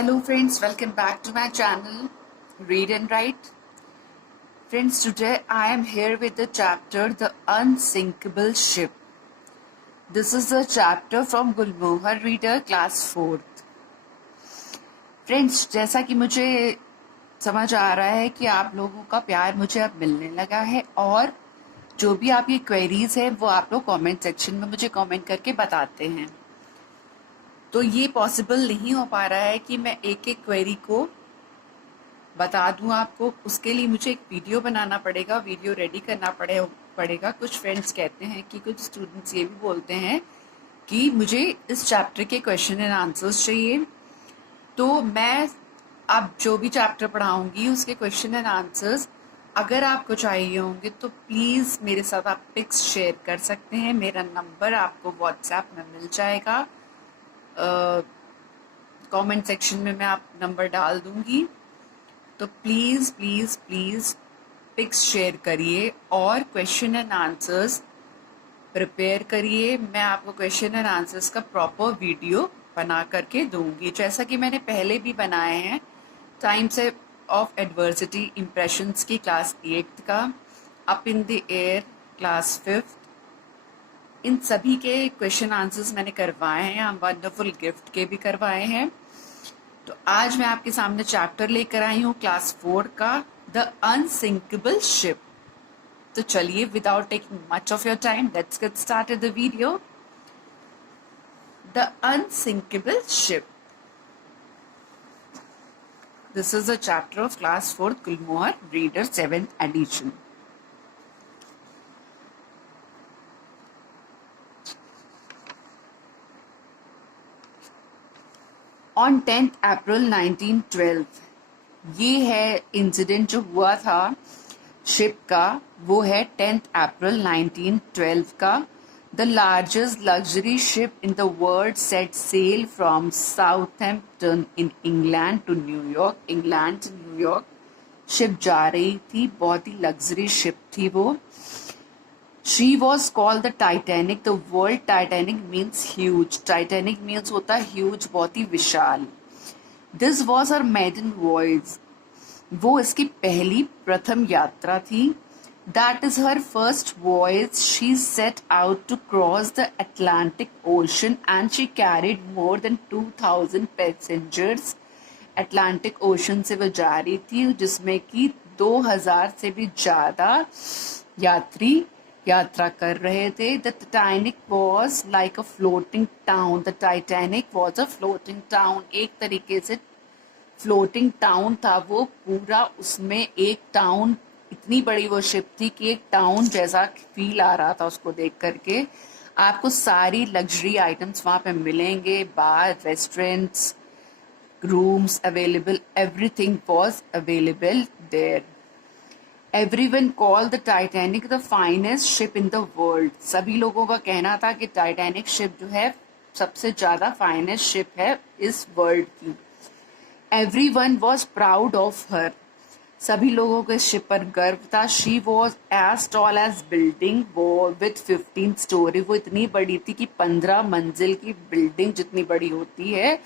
Hello friends, welcome back to my channel Read and Write. Friends, today I am here with the chapter The Unsinkable Ship. This is the chapter from Gulmohar Reader Class 4th. Friends, जैसा कि मुझे समझ आ रहा है कि आप लोगों का प्यार मुझे अब मिलने लगा है और जो भी आपकी क्वेरीज है वो आप लोग कमेंट सेक्शन में मुझे कमेंट करके बताते हैं। तो ये पॉसिबल नहीं हो पा रहा है कि मैं एक एक क्वेरी को बता दूं आपको। उसके लिए मुझे एक वीडियो बनाना पड़ेगा, वीडियो रेडी करना पड़ेगा। कुछ फ्रेंड्स कहते हैं कि कुछ स्टूडेंट्स ये भी बोलते हैं कि मुझे इस चैप्टर के क्वेश्चन एंड आंसर्स चाहिए। तो मैं अब जो भी चैप्टर पढ़ाऊंगी उसके क्वेश्चन एंड आंसर्स अगर आपको चाहिए होंगे तो प्लीज़ मेरे साथ आप पिक्स शेयर कर सकते हैं। मेरा नंबर आपको व्हाट्सएप में मिल जाएगा। कमेंट सेक्शन में मैं आप नंबर डाल दूंगी। तो please please please pics share करिए और क्वेश्चन एंड आंसर्स प्रिपेयर करिए। मैं आपको क्वेश्चन एंड आंसर्स का प्रॉपर वीडियो बना करके दूंगी, जैसा कि मैंने पहले भी बनाए हैं। टाइम्स ऑफ एडवर्सिटी इम्प्रेशंस की क्लास 8th का, up in the air class 5th, इन सभी के क्वेश्चन आंसर्स मैंने करवाए हैं। वंडरफुल गिफ्ट के भी करवाए हैं। तो आज मैं आपके सामने चैप्टर लेकर आई हूँ क्लास 4 का, द अनसिंकेबल शिप। तो चलिए, without taking much of your time, let's get started the video. The unsinkable ship, this is the chapter of class 4 Gulmohar reader 7th edition. On 10th April 1912, ये है incident जो हुआ था ship का, वो है 10th अप्रैल 1912 का। The largest luxury ship in the world set sail from Southampton in England to New York. England से न्यूयॉर्क शिप जा रही थी, बहुत ही लग्जरी शिप थी वो। She was called the Titanic. The word Titanic means huge. Titanic means होता है huge, बहुत ही विशाल। This was her maiden voyage. वो इसकी पहली प्रथम यात्रा थी। That is her first voyage. She set out to cross the Atlantic Ocean and she carried more than 2000 passengers. Atlantic Ocean से वो जा रही थी, जिसमें कि 2000 से भी ज़्यादा यात्री यात्रा कर रहे थे। The Titanic was like a floating town. The Titanic was a floating town, एक तरीके से फ्लोटिंग टाउन था वो पूरा। उसमें एक टाउन, इतनी बड़ी वो शिप थी कि एक टाउन जैसा फील आ रहा था उसको देख करके। आपको सारी लग्जरी आइटम्स वहाँ पे मिलेंगे, bar, restaurants, rooms available, everything was available there. Everyone called the Titanic the finest ship in the world. सभी लोगों का कहना था कि टाइटैनिक शिप जो है सबसे ज्यादा फाइनेस्ट शिप है इस वर्ल्ड की। Everyone was proud of her. सभी लोगों को इस शिप पर गर्व था। She was as tall as building, वो with 15 story, वो इतनी बड़ी थी कि 15 मंजिल की बिल्डिंग जितनी बड़ी होती है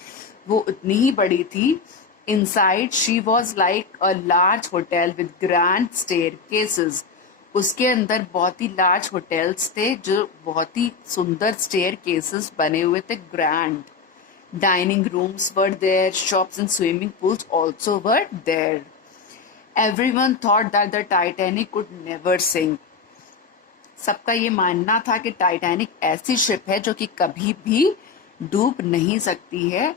वो उतनी ही बड़ी थी। Inside she was like a large hotel with grand staircases. उसके अंदर बहुत ही लार्ज होटल्स थे जो बहुत ही सुंदर staircases बने हुए थे, grand. Dining rooms were there, shops and swimming pools also were there. Everyone thought that the Titanic could never sink. सबका ये मानना था कि टाइटैनिक ऐसी शिप है जो कि कभी भी डूब नहीं सकती है।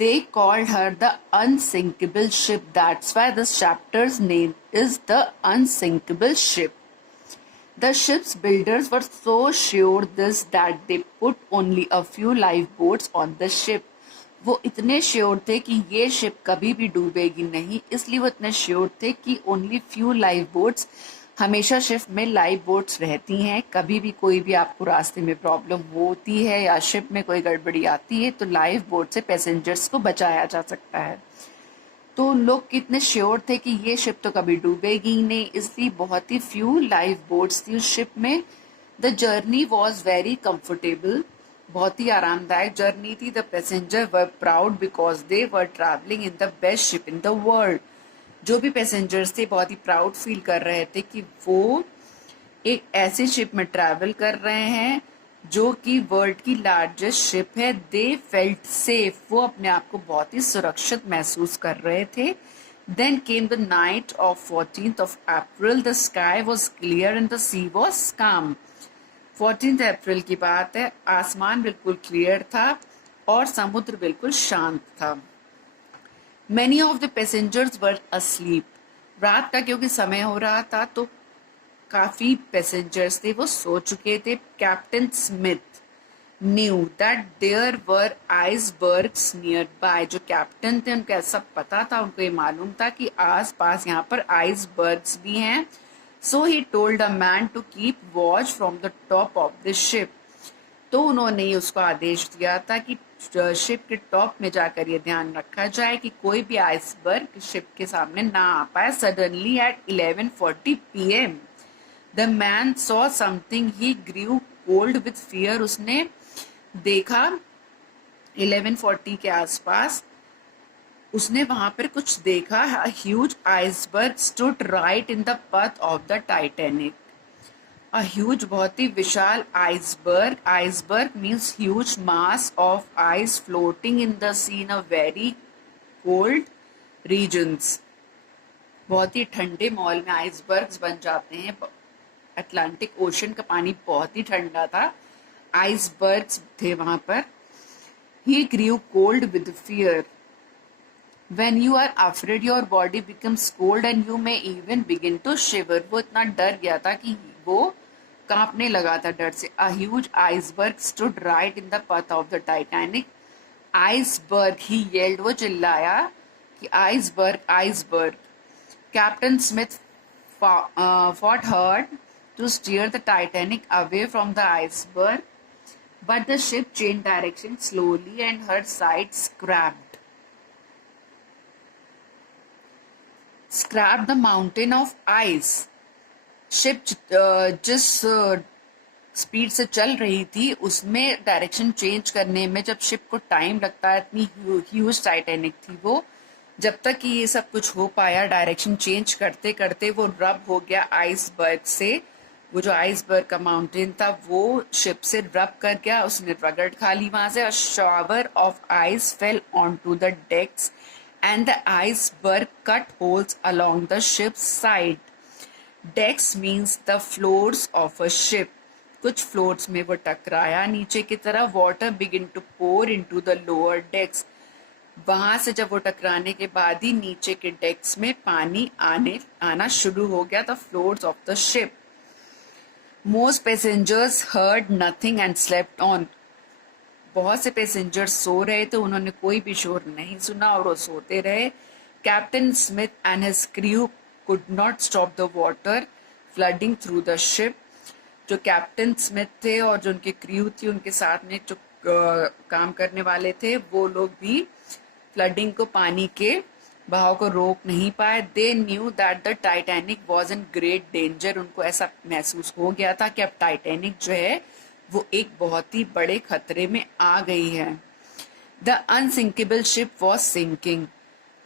They called her the unsinkable ship. That's why this chapter's name is the unsinkable ship. The ship's builders were so sure this that they put only a few lifeboats on the ship. वो इतने sure थे कि ये ship कभी भी डूबेगी नहीं, इसलिए वो इतने श्योर थे कि ओनली फ्यू लाइफ बोट्स, हमेशा शिप में लाइफ बोट्स रहती हैं। कभी भी कोई भी आपको रास्ते में प्रॉब्लम होती है या शिप में कोई गड़बड़ी आती है तो लाइफ बोट से पैसेंजर्स को बचाया जा सकता है। तो लोग कितने श्योर थे कि ये शिप तो कभी डूबेगी ही नहीं, इसलिए बहुत ही फ्यू लाइफ बोट्स थी उस शिप में। The journey was very comfortable. बहुत ही आरामदायक जर्नी थी. The passenger were proud because they were travelling in the best ship in the world. जो भी पैसेंजर्स थे बहुत ही प्राउड फील कर रहे थे कि वो एक ऐसी शिप में ट्रैवल कर रहे हैं जो कि वर्ल्ड की लार्जेस्ट शिप है. They felt safe. वो अपने आप को बहुत ही सुरक्षित महसूस कर रहे थे. Then came the night of 14th of April. The sky was clear and the sea was calm. 14th अप्रैल की बात है. आसमान बिल्कुल क्लियर था और समुद्र बिल्कुल शांत था. Many of the passengers were asleep. रात का क्योंकि समय हो रहा था तो काफी पैसेंजर्स थे वो सो चुके थे. Captain Smith knew that there were icebergs nearby. जो कैप्टन थे उनको ऐसा पता था, उनको ये मालूम था कि आस पास यहाँ पर आइसबर्ग्स भी हैं. So he told a man to keep watch from the top of the ship. तो उन्होंने उसको आदेश दिया था कि शिप के टॉप में जाकर ये ध्यान रखा जाए कि कोई भी आइसबर्ग शिप के सामने ना आ पाए. Suddenly eight 11:40 PM the man saw something. He grew cold with fear. उसने देखा 11:40 के आसपास उसने वहां पर कुछ देखा. Huge iceberg stood right in the path of the Titanic. A huge, बहुत ही विशाल iceberg. Iceberg means huge mass of ice floating in the sea in a very cold regions. बहुत ही ठंडे माहौल में आइसबर्ग्स बन जाते हैं. अटलांटिक ओशन का पानी बहुत ही ठंडा था. आइसबर्ग्स थे वहां पर. He grew cold with fear. When you are afraid, your body becomes cold and you may even begin to shiver. वो इतना डर गया था कि वो कांपने लगा था डर से. A huge iceberg stood right in the path of the Titanic. Iceberg, he yelled. वो चिल्लाया कि iceberg, iceberg. Captain Smith fought hard to steer the Titanic away from the iceberg, but the ship changed direction slowly and her sides scraped the mountain of ice. Ship जिस speed से चल रही थी उसमें direction change करने में जब ship को टाइम लगता है, इतनी ह्यूज टाइटैनिक थी वो. जब तक कि ये सब कुछ हो पाया डायरेक्शन चेंज करते करते वो रब हो गया आइसबर्ग से. वो जो आइसबर्ग का माउंटेन था वो शिप से रब कर गया. उसने रगड़ खा ली वहां से. A shower of ice fell on to the decks and the iceberg cut holes along the ship's side. Decks means the floors of a ship. कुछ फ्लोर्स में वो टकराया नीचे की तरफ. Water begin to pour into the lower decks. वहां से जब वो टकराने के बाद ही नीचे के डेक्स में पानी आना शुरू हो गया. The floors of the ship. Most passengers heard nothing and slept on. बहुत से पैसेंजर्स सो रहे थे, उन्होंने कोई भी शोर नहीं सुना और वो सोते रहे. Captain Smith and his crew could not stop the water flooding through the ship. जो कैप्टन स्मिथ थे और जो उनके क्रू थी, उनके साथ में जो काम करने वाले थे, वो लोग भी फ्लडिंग को, पानी के बहाव को रोक नहीं पाए. They knew that the Titanic was in great danger. उनको ऐसा महसूस हो गया था कि अब टाइटैनिक जो है वो एक बहुत ही बड़े खतरे में आ गई है. The unsinkable ship was sinking.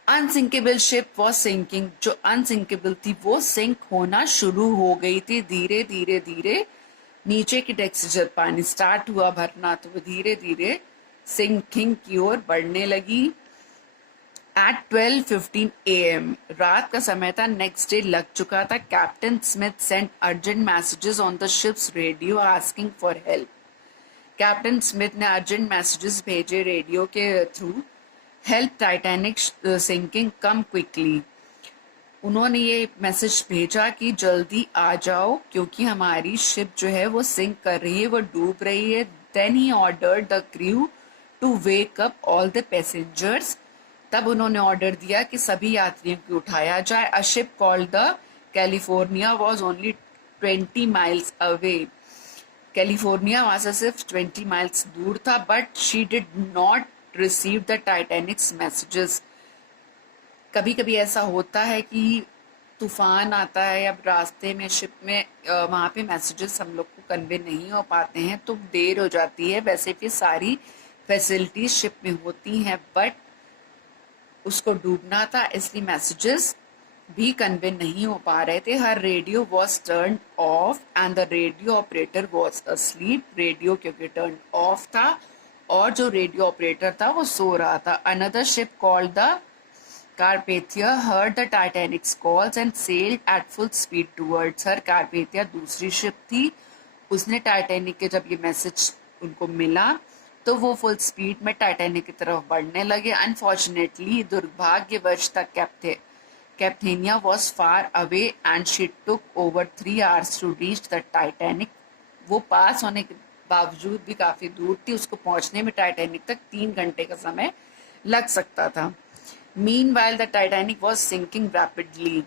Unsinkable ship was sinking. जो अनसिंकेबल थी वो सिंक होना शुरू हो गई थी. धीरे धीरे धीरे नीचे की डेक से जब पानी स्टार्ट हुआ भरना तो वो धीरे धीरे सिंकिंग की ओर बढ़ने लगी. At 12:15 AM, रात का समय था. नेक्स्ट डे लग चुका था. Captain Smith sent urgent messages on the ship's radio asking for help. Captain Smith ने अर्जेंट मैसेजेस भेजे रेडियो के through. Help Titanic sinking, come quickly. उन्होंने ये मैसेज भेजा कि जल्दी आ जाओ क्योंकि हमारी शिप जो है वो सिंक कर रही है, वो डूब रही है. Then he ordered the crew to wake up all the passengers. तब उन्होंने ऑर्डर दिया कि सभी यात्रियों को उठाया जाए. A ship called the California was only 20 miles away. California वहां से सिर्फ 20 miles दूर था. But she did not receive the Titanic's messages. कभी कभी ऐसा होता है कि तूफान आता है या रास्ते में शिप में वहां पे मैसेजेस हम लोग को कन्वे नहीं हो पाते हैं तो देर हो जाती है। वैसे भी सारी फैसिलिटीज शिप में होती हैं, बट उसको डूबना था इसलिए मैसेजेस भी कन्वे नहीं हो पा रहे थे। Her radio was turn off and the radio operator was asleep. Radio क्योंकि टर्न ऑफ था और जो रेडियो ऑपरेटर था वो सो रहा था। Another ship called the Carpathia heard the Titanic's calls and sailed at full speed towards her. Carpathia दूसरी ship थी, उसने टाइटैनिक के जब ये मैसेज उनको मिला तो वो फुल स्पीड में टाइटैनिक की तरफ बढ़ने लगे। अनफॉर्चुनेटली दुर्भाग्यवश तक Carpathia was far away and she took over 3 hours to reach the Titanic. वो पास होने के बावजूद भी काफी दूर थी, उसको पहुंचने में टाइटैनिक तक 3 घंटे का समय लग सकता था। Meanwhile, the Titanic was sinking rapidly.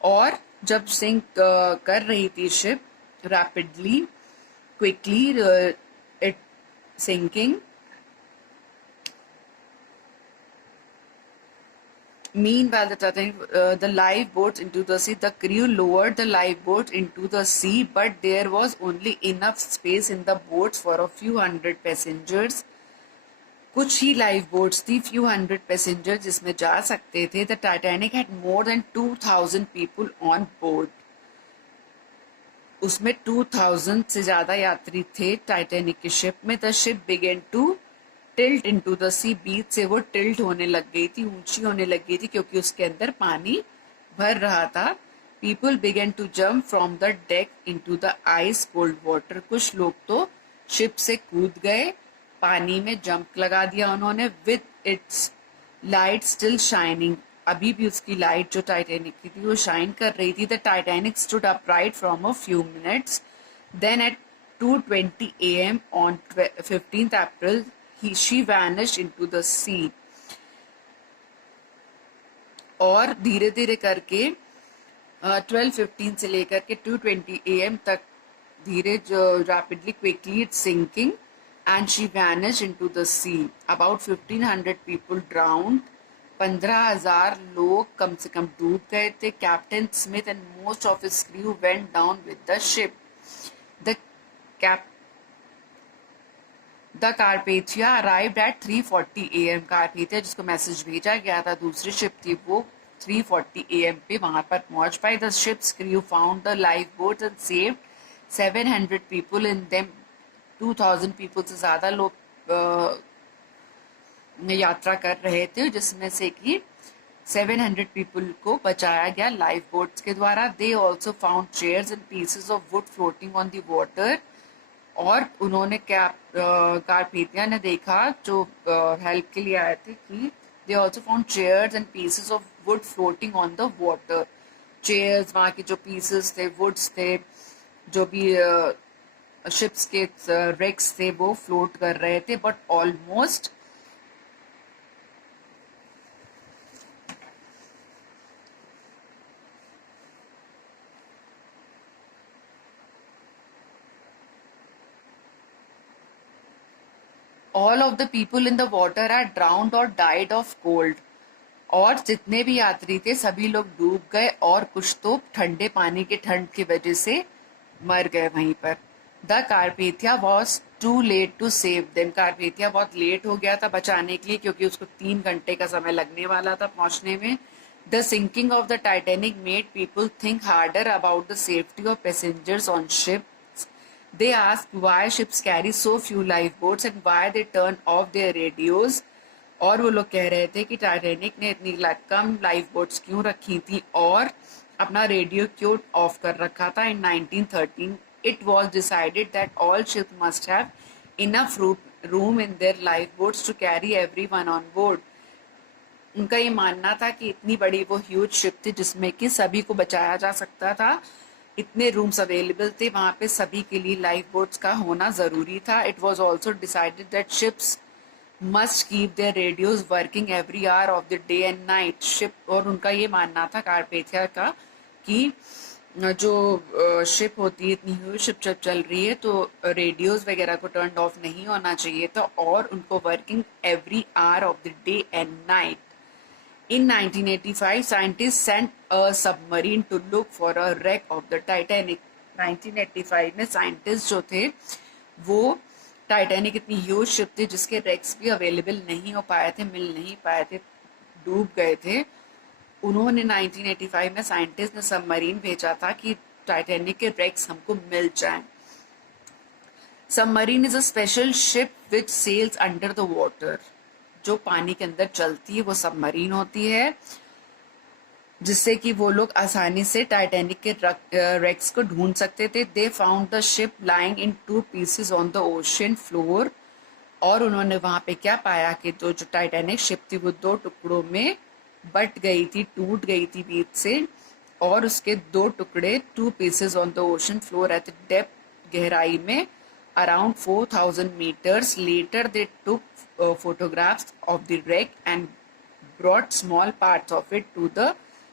और जब सिंक कर रही थी ship rapidly, quickly it sinking. Meanwhile, the lifeboats into the sea. The crew lowered the lifeboats into the sea, but there was only enough space in the boats for a few hundred passengers. कुछ ही life boats थी, few hundred passenger जिसमें जा सकते थे। The Titanic had more than 2000 people on board. उसमें 2000 से ज्यादा यात्री थे टाइटैनिक की शिप में। The ship began to tilt into the sea. बीच से वो टिल्ट होने लग गई थी, ऊंची होने लग गई थी क्योंकि उसके अंदर पानी भर रहा था। People began to jump from the deck into the ice cold water. कुछ लोग तो शिप से कूद गए, पानी में जंप लगा दिया उन्होंने। With its light still shining, अभी भी उसकी लाइट जो टाइटैनिक की थी वो शाइन कर रही थी। The Titanic stood upright from a few minutes, then at 2:20 AM on 15th April she vanished into the sea. और धीरे धीरे करके 12:15 से लेकर के 2:20 AM तक धीरे जो rapidly quickly it's sinking and she vanished into the sea. About 1500 people drowned. 15,000 लोग कम से कम डूब गए थे। Captain Smith and most of his crew went down with the ship. The Carpathia arrived at 3:40 AM. Carpathia जिसको message भेजा गया था, दूसरी शिप थी, वो 3:40 AM पे वहां पर पहुंच पाई। The ship's crew found the lifeboats and saved 700 people in them. 2000 people से ज्यादा लोग यात्रा कर रहे थे, जिसमें से कि 700 पीपल को बचाया गया लाइफ बोट्स के द्वारा। They also found chairs and pieces of would floating on the water. और उन्होंने कारपेथिया ने देखा जो हेल्प के लिए आए थे कि they also found chairs and pieces of would floating on the water. Chairs, वहाँ के जो पीसेस थे, वुड्स थे, जो भी शिप्स के रेक्स थे वो फ्लोट कर रहे थे। But almost all of the people in the water are drowned और डाइड ऑफ कोल्ड। और जितने भी यात्री थे सभी लोग डूब गए और कुछ तो ठंडे पानी के ठंड की वजह से मर गए वहीं पर। The Carpathia was too late to save them. Carpathia बहुत लेट हो गया था बचाने के लिए क्योंकि उसको 3 घंटे का समय लगने वाला था पहुंचने में। The sinking of the Titanic made people think harder about the safety of passengers on ships. They asked why ships carry so few lifeboats and why they turn off their radios. और वो लोग कह रहे थे कि Titanic ने इतनी कम life boats क्यों रखी थी और अपना रेडियो क्यों ऑफ कर रखा था। इन 1913 it was decided that all ships must have enough room in their lifeboats to carry everyone on board. उनका ये मानना था कि इतनी बड़ी वो ह्यूज शिप थी जिसमें कि सभी को बचाया जा सकता था, इतने रूम्स अवेलेबल थे, वहां पे सभी के लिए लाइफ बोट्स का होना जरूरी था। It was also decided that ships must keep their radios working every hour of the day and night. Ship और उनका ये मानना था कारपेथिया का कि जो शिप होती है, इतनी ह्यूज शिप जब चल रही है तो रेडियोज वगैरह को टर्न ऑफ नहीं होना चाहिए था और उनको working every hour of the day and night. In 1985, scientists sent a submarine to look for a wreck of the Titanic. 1985 में साइंटिस्ट जो थे वो टाइटैनिक इतनी ह्यूज शिप थी जिसके रेक्स भी अवेलेबल नहीं हो पाए थे, मिल नहीं पाए थे, डूब गए थे। उन्होंने 1985 में साइंटिस्ट ने सबमरीन भेजा था कि टाइटैनिक के रेक्स हमको मिल जाएं। Submarine is a special ship which sales under the water. जो पानी के अंदर चलती है वो सबमरीन होती है, जिससे कि वो लोग आसानी से टाइटैनिक के रेक्स को ढूंढ सकते थे। They found the ship lying in 2 pieces on the ocean floor. और उन्होंने वहां पे क्या पाया कि जो टाइटैनिक शिप थी वो 2 टुकड़ों में बट गई थी, टूट गई थी बीच से, और उसके 2 टुकड़े 2 pieces on the ocean floor eight depth, गहराई में around 4000 meters. Later they took photographs of the wreck and brought small parts of it to the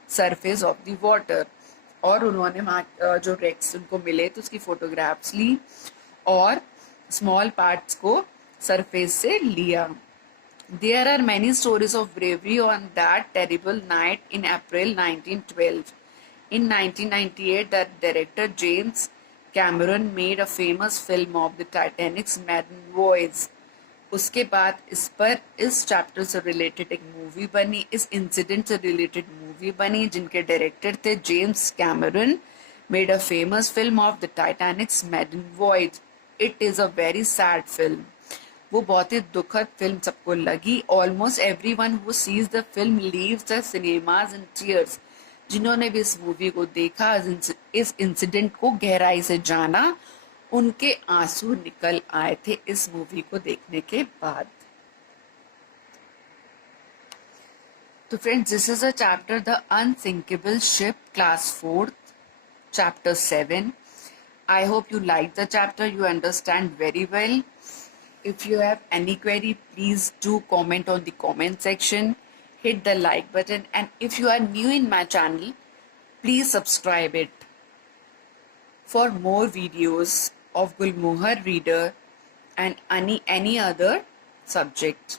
surface of the water. और उन्होंने वहाँ जो रेक्स उनको मिले तो उसकी फोटोग्राफ्स ली और स्मॉल पार्ट्स को सरफेस से लिया। There are many stories of bravery on that terrible night in April 1912. In 1998, the director James Cameron made a famous film of the Titanic's maiden voyage. उसके बाद इस चैप्टर से related एक movie बनी, इस इंसिडेंट से रिलेटेड मूवी बनी, जिनके डायरेक्टर थे James Cameron. Made a famous film of the Titanic's maiden voyage. It is a very sad film. वो बहुत ही दुखद फिल्म सबको लगी। Almost everyone who sees the film leaves the cinemas in tears. जिन्होंने भी इस मूवी को देखा, इस इंसिडेंट को गहराई से जाना, उनके आंसू निकल आए थे इस मूवी को देखने के बाद। तो friends, this is a chapter the unsinkable ship, class 4th, chapter 7. I hope you like the chapter, you understand very well. If you have any query, please do comment on the comment section, hit the like button, and if you are new in my channel, please subscribe it for more videos of Gulmohar Reader and any other subject,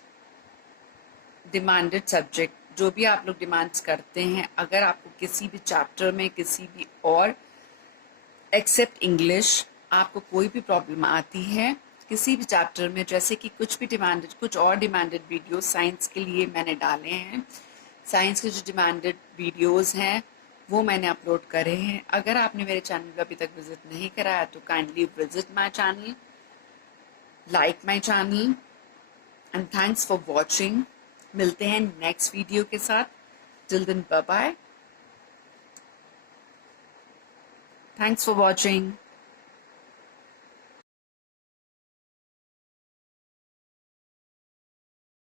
demanded subject, जो भी आप लोग demands करते हैं। अगर आपको किसी भी चैप्टर में, किसी भी और एक्सेप्ट इंग्लिश, आपको कोई भी प्रॉब्लम आती है किसी भी चैप्टर में, जैसे कि कुछ और डिमांडेड वीडियोस साइंस के लिए मैंने डाले हैं, साइंस के जो डिमांडेड वीडियोस हैं वो मैंने अपलोड करे हैं। अगर आपने मेरे चैनल को अभी तक विजिट नहीं कराया तो kindly visit my channel, like my channel, and thanks for watching. मिलते हैं नेक्स्ट वीडियो के साथ। Till then bye bye. Thanks for watching.